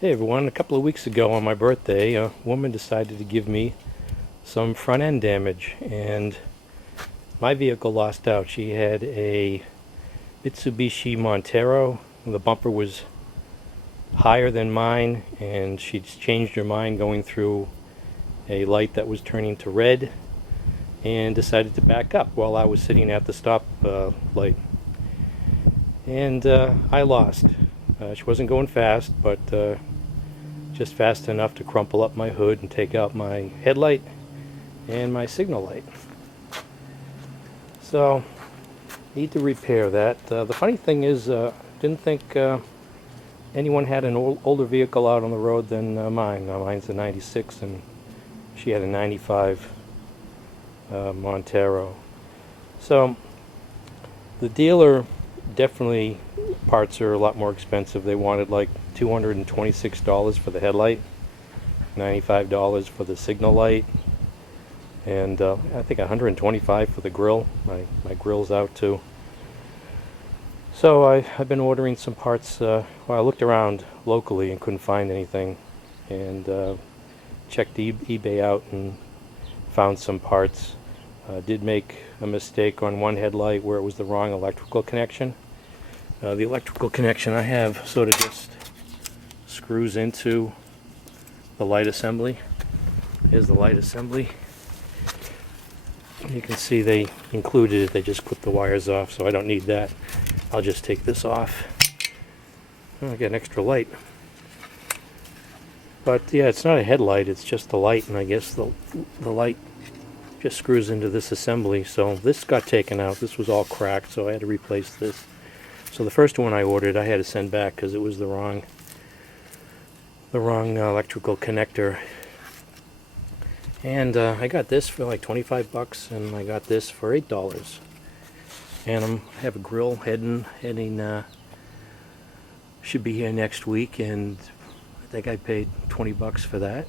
Hey everyone, a couple of weeks ago on my birthday, a woman decided to give me some front end damage, and my vehicle lost out. She had a Mitsubishi Montero. The bumper was higher than mine, and she'd changed her mind going through a light that was turning to red and decided to back up while I was sitting at the stop light. And I lost. She wasn't going fast, but just fast enough to crumple up my hood and take out my headlight and my signal light. So, need to repair that. The funny thing is, didn't think anyone had an older vehicle out on the road than mine. Mine's a 96 and she had a 95 Montero. So, the dealer definitely, parts are a lot more expensive. They wanted like $226 for the headlight, $95 for the signal light, and I think $125 for the grille. My grille's out too. So I've been ordering some parts. Well, I looked around locally and couldn't find anything, and checked eBay out and found some parts. Did make a mistake on one headlight where it was the wrong electrical connection. The electrical connection I have sort of just screws into the light assembly. Here's the light assembly. You can see they included it, they just clipped the wires off, so I don't need that. I'll just take this off. Oh, I got an extra light. But yeah, it's not a headlight, it's just the light, and I guess the light just screws into this assembly. So this got taken out. This was all cracked, so I had to replace this. So the first one I ordered, I had to send back because it was the wrong electrical connector. And I got this for like 25 bucks, and I got this for $8. And I have a grill heading should be here next week, and I think I paid 20 bucks for that.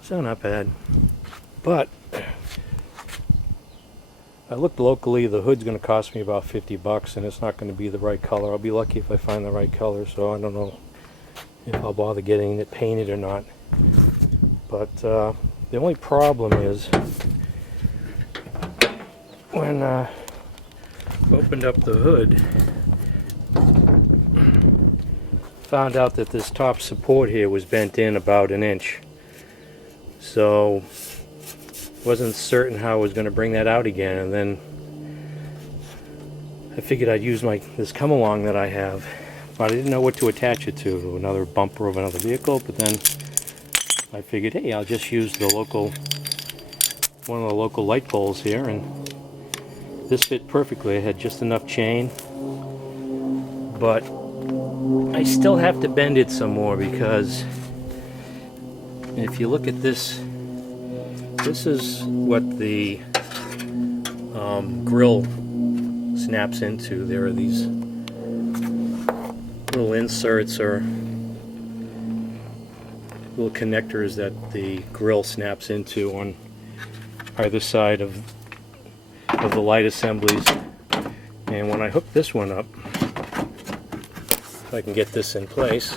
So not bad. But I looked locally, the hood's going to cost me about 50 bucks, and it's not going to be the right color. I'll be lucky if I find the right color, so I don't know if I'll bother getting it painted or not. But the only problem is when I opened up the hood, found out that this top support here was bent in about an inch. So wasn't certain how I was going to bring that out again, and then I figured I'd use this come along that I have, but I didn't know what to attach it to another bumper of another vehicle. But then I figured, hey, I'll just use one of the local light poles here, and this fit perfectly. I had just enough chain, but I still have to bend it some more, because if you look at this, this is what the grill snaps into. There are these little inserts or little connectors that the grill snaps into on either side of the light assemblies. And when I hook this one up, if I can get this in place,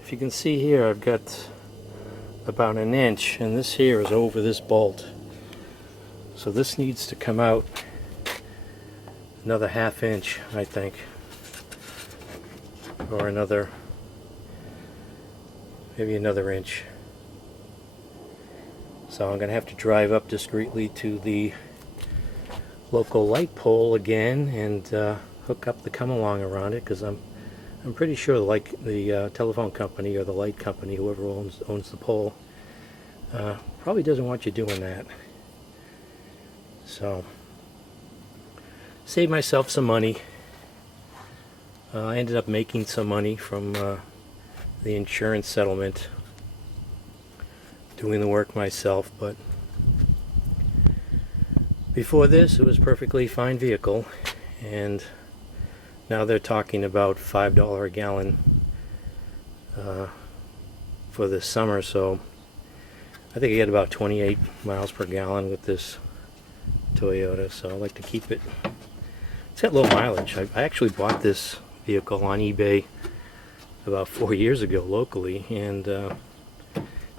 if you can see here, I've got about an inch, and this here is over this bolt. So this needs to come out another ½ inch, I think, or maybe another inch. So I'm going to have to drive up discreetly to the local light pole again and hook up the come along around it, because I'm pretty sure the telephone company or the light company, whoever owns the pole, probably doesn't want you doing that. So, save myself some money. I ended up making some money from the insurance settlement, doing the work myself. But before this, it was a perfectly fine vehicle, and now they're talking about $5 a gallon for this summer. So I think I get about 28 miles per gallon with this Toyota, so I like to keep it It's got low mileage. I actually bought this vehicle on eBay about 4 years ago locally, and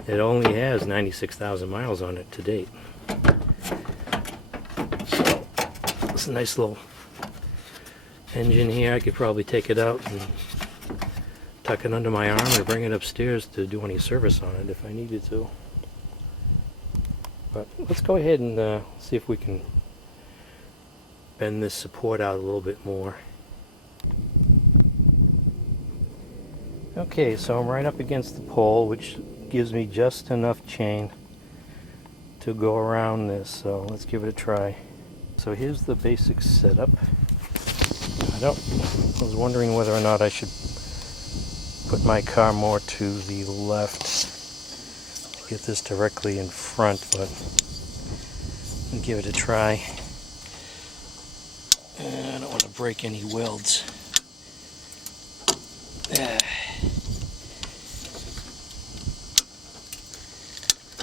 it only has 96,000 miles on it to date. So it's a nice little engine here. I could probably take it out and tuck it under my arm or bring it upstairs to do any service on it if I needed to. But let's go ahead and see if we can bend this support out a little bit more. Okay, so I'm right up against the pole, which gives me just enough chain to go around this, so let's give it a try. So here's the basic setup. I was wondering whether or not I should put my car more to the left to get this directly in front, but I'll give it a try. I don't want to break any welds.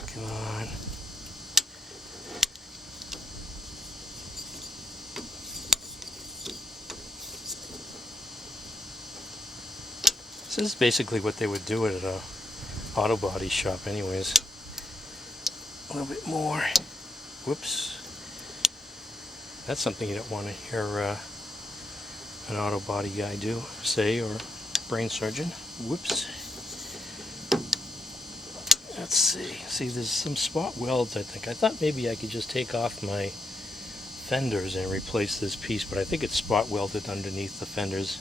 Come on. This is basically what they would do at an auto body shop anyways. A little bit more. Whoops. That's something you don't want to hear an auto body guy say, or brain surgeon. Whoops. Let's see. See, there's some spot welds, I think. I thought maybe I could just take off my fenders and replace this piece, but I think it's spot welded underneath the fenders.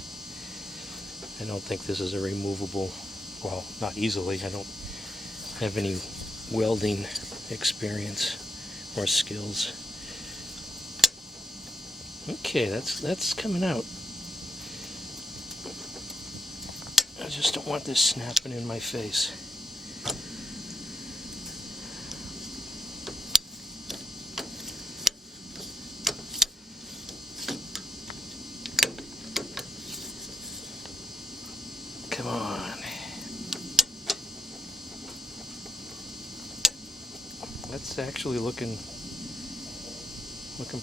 I don't think this is a removable, well, not easily. I don't have any welding experience or skills. Okay, that's coming out. I just don't want this snapping in my face. Come on. That's actually looking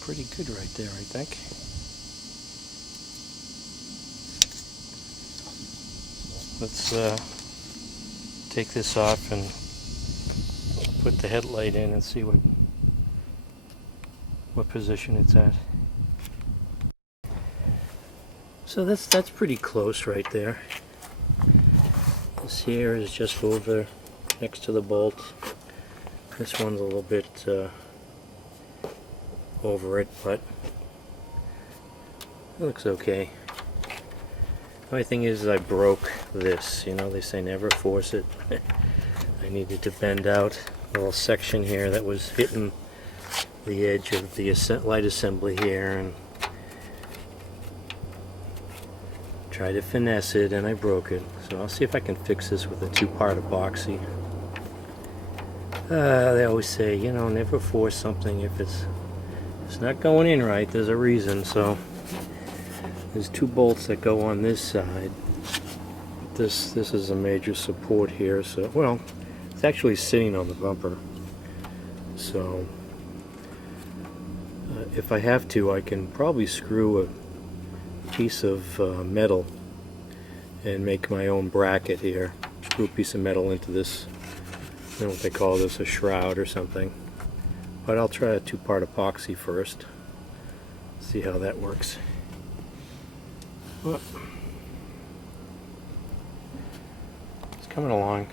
pretty good right there, I think. Let's take this off and put the headlight in and see what position it's at. So that's pretty close right there. This here is just over next to the bolt. This one's a little bit over it, but it looks okay. The only thing is I broke this. You know, they say never force it. I needed to bend out a little section here that was hitting the edge of the light assembly here, and try to finesse it, and I broke it. So I'll see if I can fix this with a 2-part epoxy. They always say, you know, never force something if it's not going in right. There's a reason. So there's 2 bolts that go on this side. This is a major support here. So, well, it's actually sitting on the bumper. So if I have to, I can probably screw a piece of metal and make my own bracket here. Screw a piece of metal into this. I don't know what they call this, a shroud or something. But I'll try a 2-part epoxy first. See how that works. Well, it's coming along.